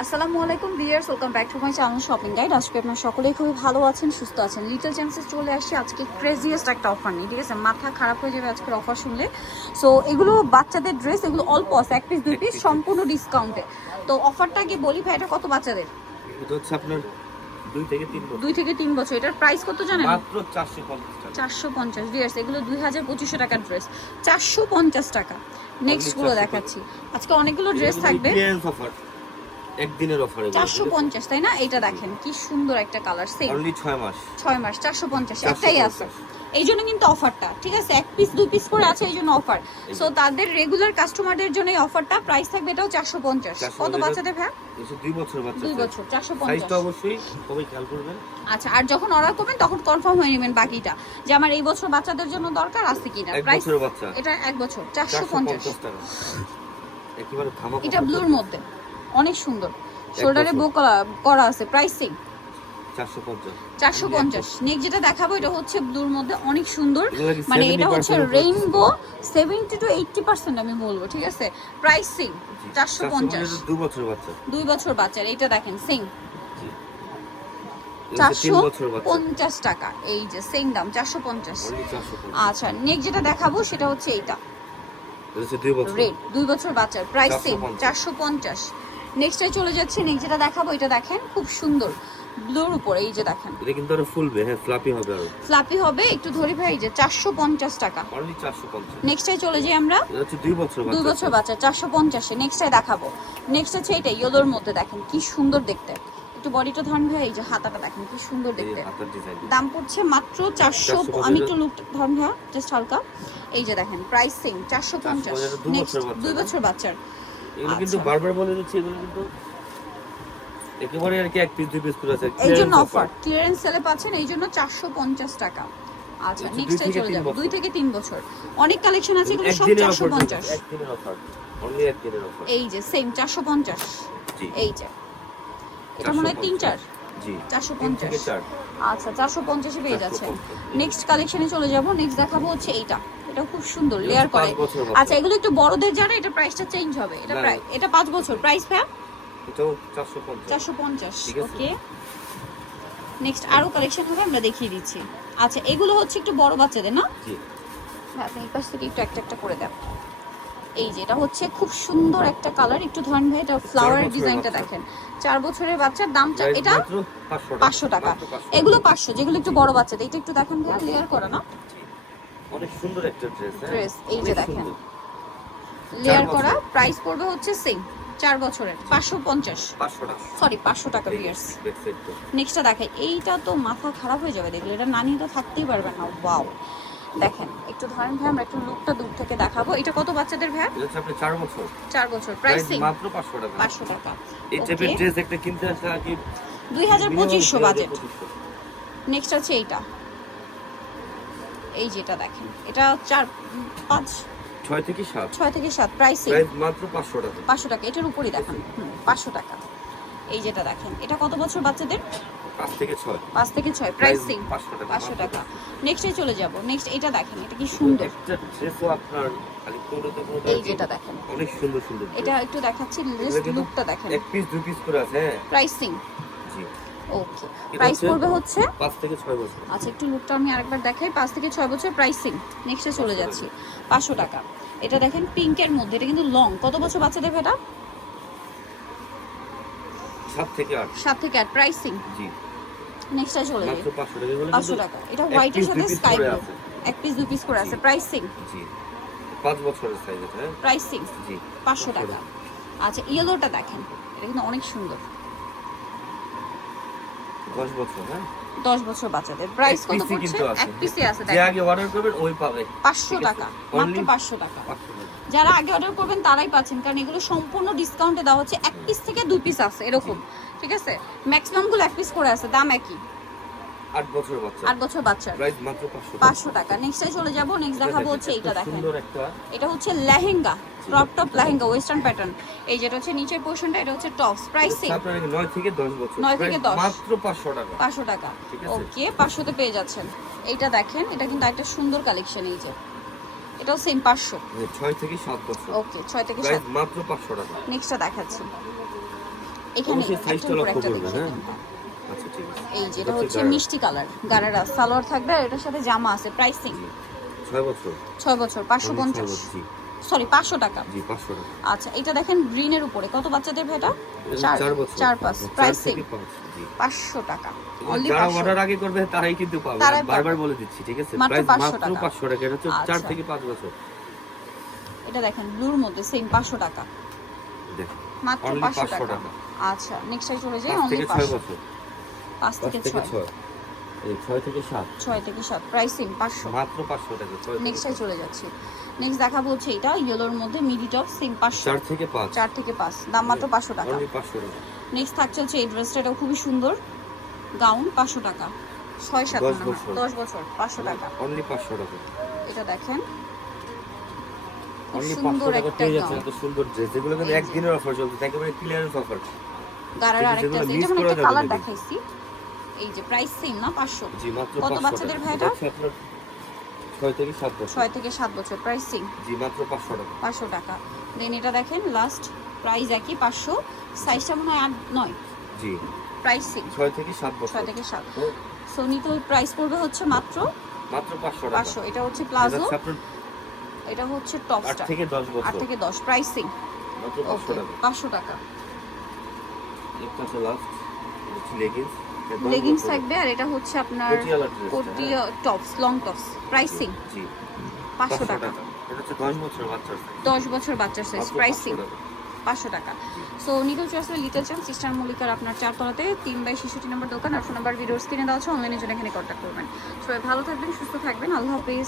আসসালামু আলাইকুম viewers welcome back to my channel shopping guide. আজকে আপনার সকলেই খুবই ভালো আছেন সুস্থ আছেন। লিটল চ্যান্সে চলে আসছি। আজকে ক্রেজিয়েস্ট একটা অফার নেই ঠিক আছে? মাথা খারাপ হয়ে যাবে আজকের অফার শুনলে। সো এগুলো বাচ্চাদের ড্রেস এগুলো অল্প আছে এক পিস দুই পিস সম্পূর্ণ ডিসকাউন্টে তো অফারটা কি বলি ভাই এটা কত বাচ্চাদের? এটা হচ্ছে আপনার দুই থেকে তিন বছর। দুই থেকে তিন বছর। এটার প্রাইস কত জানেন? মাত্র চারশো পঞ্চাশ টাকা। চারশো পঞ্চাশ। এগুলো দুই হাজার পঁচিশশো টাকার ড্রেস চারশো পঞ্চাশ টাকা। নেক্সটগুলো দেখাচ্ছি। আজকে অনেকগুলো ড্রেস থাকবে। অফার একদিনের অফার চারশো পঞ্চাশ তাই না? এটা দেখেন কি সুন্দর একটা কালার সেম অনলি ছয় মাস। ছয় মাস চারশো পঞ্চাশ 450 একটাই আছে। এই জন্য কিন্তু অফারটা ঠিক আছে? এক পিস দুই পিস করে আছে এই জন্য অফার সো তাদের রেগুলার কাস্টমারদের জন্য এই অফারটা প্রাইস থাকবে এটাও চারশো পঞ্চাশ। 450 কত বাচ্চাদের ভ্যা দুই বছর বাচ্চা দুই বছর চারশো পঞ্চাশ। অবশ্যই সবাই খেয়াল করবেন। আচ্ছা আর যখন অর্ডার করবেন তখন কনফার্ম হয়ে নেবেন বাকিটা যে আমার এই বছর বাচ্চাদের জন্য দরকার আছে কিনা। প্রাইস এটা এক বছর চারশো পঞ্চাশ টাকা। একেবারে এটা ব্লুর মধ্যে। অনেক সুন্দর। শোল্ডারে বো করা আছে প্রাইসিং চারশো পঞ্চাশ। নেক্সট যেটা দেখাবো এটা হচ্ছে ব্লুর মধ্যে অনেক সুন্দর। মানে এটা হচ্ছে rainbow seventy two eighty percent আমি বলব ঠিক আছে? প্রাইসিং চারশো পঞ্চাশ। দু বছর বাচ্চা। দুই বছর বাচ্চার এইটা দেখেন সিং চারশো পঞ্চাশ টাকা এই যে সেম দাম চারশো পঞ্চাশ। আচ্ছা নেক্সট যেটা দেখাবো সেটা হচ্ছে এইটা। দুই রেড দুই বছর বাচ্চার। প্রাইস সেম চারশো পঞ্চাশ। নেক্সটে চলে যাচ্ছে নেক্সট যেটা দেখাবো এটা দেখেন খুব সুন্দর। ব্লুর উপরে এই যে দেখেন। এটা কিন্তু আরও ফুলবে হ্যাঁ ফ্লাপি হবে আরও। ফ্লাপি হবে একটু ধরি ভাই যে চারশো পঞ্চাশ টাকা। অনলি চারশো পঞ্চাশ। নেক্সটে চলে যাই আমরা। এটা হচ্ছে দুই বছর দুই বাচ্চা বছর বাচ্চা চারশো পঞ্চাশে নেক্সটে দেখাবো। নেক্সট হচ্ছে এটা ইয়েলোর মধ্যে দেখেন কি সুন্দর দেখতে। একটু বডিটা ধরন ভাই এই যে হাতাটা দেখেন কি সুন্দর দেখতে। দাম পড়ছে মাত্র চারশো আমি একটু লুক ধরন ভাই জাস্ট হালকা। এই যে দেখেন প্রাইসিং পঞ্চাশ। 450 দুই নেক্সট বছর বাচ্চা। দুই বছর বাচ্চার। এগুলো কিন্তু আচ্ছা। বারবার বলে দিচ্ছি এগুলো কিন্তু একেবারে আর কি এক পিস দুই পিস করে আছে। এই জন্য অফার ক্লিয়ারেন্স সেলে পাচ্ছেন এই জন্য চারশো পঞ্চাশ টাকা। আচ্ছা আচ্ছা, নেক্সট দুই চলে যাব। দুই থেকে তিন বছর। অনেক কালেকশন আছে এগুলো সব একদিনের চারশো অফার পঞ্চাশ। একদিনের অফার অনলি একদিনের অফার এই যে সেম চারশো পঞ্চাশ। জি। এই যে। এটা মনে হয় তিন চার? জি চারশো তিন থেকে পঞ্চাশ চার। আচ্ছা চারশো পঞ্চাশে পেয়ে 450 নেক্সট কালেকশনে চলে যাব। নেক্সট দেখাবো হচ্ছে এইটা। এটা খুব সুন্দর লেয়ার করে। আচ্ছা এগুলো একটু বড়দের যারা এটা প্রাইসটা চেঞ্জ হবে। এটা প্রায় এটা পাঁচ বছর। প্রাইস এটাও চারশো পঞ্চাশ। ওকে নেক্সট আরও কালেকশন হবে আমরা দেখিয়ে দিচ্ছি। আচ্ছা এগুলো হচ্ছে একটু বড় বাচ্চাদের না? জি। হ্যাঁ আপনি এই পাশ থেকে একটু একটা একটা করে দেন এই যে এটা হচ্ছে খুব সুন্দর একটা কালার একটু ধরেন ভাই এটা ফ্লাওয়ার ডিজাইনটা দেখেন। চার বছরের বাচ্চার দামটা এটা পাঁচশো টাকা। মাত্র 500 এগুলো পাঁচশো যেগুলো একটু বড় বাচ্চাদের। এটা একটু দেখেন ভাই লেয়ার করা না। অনেক সুন্দর একটা ড্রেস Dress, এই যে দেখেন। লেয়ার করা প্রাইস পড়বে হচ্ছে সেম চার বছরের পাঁচশো পঞ্চাশ। সরি পাঁচশো টাকা বিয়ার্স নেক্সটটা দেখাই এইটা তো মাথা খারাপ হয়ে যাবে দেখলে এটা নানি তো থাকতেই পারবে না ওয়াও দেখেন একটু ধরেন ভাই আমরা একটু লুকটা দূর থেকে দেখাবো। এটা কত বাচ্চাদের ভাই? আপনি চার বছর। চার বছর প্রাইস মাত্র পাঁচশো টাকা। পাঁচশো টাকা। এই টাইপের ড্রেস একটা কিনতে আসলে কি দুই হাজার পঁচিশশো minimum বাজেট নেক্সট আছে এইটা। এই যেটা দেখেন এটা চার পাঁচ ছয় থেকে সাত। ছয় থেকে সাত প্রাইস মাত্র পাঁচশো টাকা। পাঁচশো টাকা এটার উপরই দেখান পাঁচশো টাকা। এই যেটা দেখেন এটা কত বছর বাচ্চাদের? পাঁচ থেকে ছয়। পাঁচ থেকে ছয় প্রাইস প্রাইসিং পাঁচশো টাকা নেক্সটে চলে যাব নেক্সট এটা দেখেন এটা কি সুন্দর। আপনার এই যেটা দেখেন। অনেক সুন্দর সুন্দর। এটা একটু দেখাচ্ছি লুকটা দেখেন। এক পিস দুই পিস করে আছে হ্যাঁ। প্রাইসিং জি। ওকে। প্রাইস পড়বে হচ্ছে? পাঁচ থেকে ছয় বছর। আচ্ছা একটু লুকটা আমি আরেকবার দেখাই। পাঁচ থেকে ছয় বছর প্রাইসিং নেক্সটে চলে যাচ্ছি। পাঁচশো টাকা। এটা দেখেন পিঙ্কের মধ্যে। এটা কিন্তু লং কত বছর বাচ্চা দেবে এটা? সাত থেকে আট। সাত থেকে আট। প্রাইসিং জি। নেক্সটে চলে যাই। মাত্র পাঁচশো টাকা। এটা হোয়াইটের সাথে স্কাই ব্লু এক পিস দুই পিস করে আছে। প্রাইসিং জি। পাঁচ বছরের সাইজ এটা হ্যাঁ? প্রাইসিং জি। পাঁচশো টাকা। আচ্ছা ইয়েলোটা দেখেন। এটা কিন্তু অনেক সুন্দর। দশ বছর হ্যাঁ? দশ বছর বাচ্চাদের। প্রাইস কত পড়ছে? এক পিসে আছে যে আগে অর্ডার করবেন ওই পাবে। পাঁচশো ঠিক আছে? টাকা মাত্র Only- পাঁচশো টাকা। পাঁচশো টাকা। যারা আগে অর্ডার করবেন তারাই পাচ্ছেন কারণ এগুলো সম্পূর্ণ ডিসকাউন্টে দেওয়া হচ্ছে। এক পিস থেকে দুই পিস আছে এরকম। ঠিক আছে? ম্যাক্সিমামগুলো এক পিস করে আছে দাম একই। আট বছর বাচ্চা। আট বছর বাচ্চার প্রাইস মাত্র পাঁচশো টাকা। পাঁচশো টাকা। নেক্সটে চলে যাব নেক্সট দেখাবো হচ্ছে এইটা দেখেন। সুন্দর একটা এটা হচ্ছে lehenga crop top lehenga. Western pattern এই যেটা হচ্ছে নিচের পোর্শনটা এটা হচ্ছে টপস প্রাইসিং আপনার নয় থেকে দশ বছর। নয় থেকে Price দশ। মাত্র পাঁচশো টাকা। পাঁচশো টাকা। ঠিক আছে। ওকে পাঁচশোতে পেয়ে যাচ্ছেন। এইটা দেখেন এটা কিন্তু একটা সুন্দর কালেকশন এই যে। এটাও সেম পাঁচশো। হ্যাঁ, ছয় থেকে সাত বছর। ওকে ছয় থেকে প্রাইস সাত। মাত্র পাঁচশো টাকা। নেক্সটটা দেখাচ্ছি। এখানে সাইজটা লক্ষ্য করবেন হ্যাঁ? আচ্ছা এই যে এটা এটা হচ্ছে মিষ্টি কালার। গারারা সালোয়ার থাকবে আর এটার সাথে জামা আছে প্রাইসিং ছয় বছর? ছয় বছর পাঁচশো পঞ্চাশ। সরি পাঁচশো টাকা। আচ্ছা এটা দেখেন গ্রিনের উপরে। কত বাচ্চাদের ভেটা এটা? চার পাঁচ প্রাইসিং। পাঁচশো টাকা। যারা পাঁচশো। অর্ডার আগে করবে তারাই কিন্তু পাবে। বারবার বলে দিচ্ছি ঠিক আছে? প্রাইস মাত্র টাকা। পাঁচশো টাকা। এটা হচ্ছে চার আচ্ছা। থেকে পাঁচ বছর। এটা দেখেন ব্লুর মধ্যে সেম পাঁচশো টাকা। মাত্র পাঁচশো টাকা। আচ্ছা নেক্সট চলে যাই অনলি পাঁচশো। পাঁচ থেকে ছয়। ছয়। এই ছয় থেকে সাত। ছয় থেকে সাত। পাঁচশো। মাত্র পাঁচশো টাকা নেক্সটে চলে যাচ্ছি। নেক্সট দেখাবো হচ্ছে এটা ইয়েলোর মধ্যে মিডি টপ সেম পাঁচশো। চার থেকে পাঁচ। চার থেকে পাঁচ। দাম মাত্র পাঁচশো টাকা। পাঁচশো টাকা। নেক্সট থাকছে হচ্ছে এই ড্রেসটা এটাও খুবই সুন্দর। গাউন পাঁচশো টাকা। ছয় সাত দশ বছর। পাঁচশো টাকা। অনলি পাঁচশো টাকা। এটা দেখেন। সুন্দর একটা গাউন সুন্দর ড্রেস এগুলো কিন্তু একদিনের অফার চলছে একেবারে ক্লিয়ারেন্স অফার গারার আরেকটা আছে। এটা মানে একটা কালার দেখাইছি এই যে প্রাইস সেম না পাঁচশো? জি মাত্র কত বাচ্চাদের টাকা। ভাই এটা এটা? হচ্ছে আপনার ছয় থেকে সাত বছর। ছয় থেকে সাত বছর প্রাইস সেম জি মাত্র পাঁচশো টাকা। পাঁচশো টাকা। দেন এটা দেখেন লাস্ট প্রাইস একই পাঁচশো। সাইজটা মনে হয় আট নয়। জি। প্রাইস সেম ছয় থেকে সাত বছর। ছয় থেকে সাত। সোনি তো প্রাইস পড়বে হচ্ছে মাত্র মাত্র পাঁচশো টাকা। পাঁচশো। এটা হচ্ছে এটা প্লাজো এটা হচ্ছে আট টপসটা থেকে দশ আট বছর থেকে দশ। প্রাইসিং মাত্র পাঁচশো ওকে টাকা। পাঁচশো টাকা। একটা হচ্ছে লাস্ট লেগিংস লেগিংস থাকবে আর এটা হচ্ছে আপনার কোটি টপস লং টপস প্রাইসিং জি পাঁচশো টাকা। এটা হচ্ছে দশ বছর বাচ্চার বছর সাইজ প্রাইসিং পাঁচশো টাকা। সো নিটল চয়েস লিটল চান সিস্টার মল্লিকার আপনার চারতলাতে তিন বাই ছেষট্টি নম্বর দোকান। আর ফোন নাম্বার ভিডিওর স্ক্রিনে দেওয়া আছে অনলাইনের জন্য এখানে কন্ট্যাক্ট করবেন। সবাই ভালো থাকবেন সুস্থ থাকবেন। আল্লাহ হাফিজ।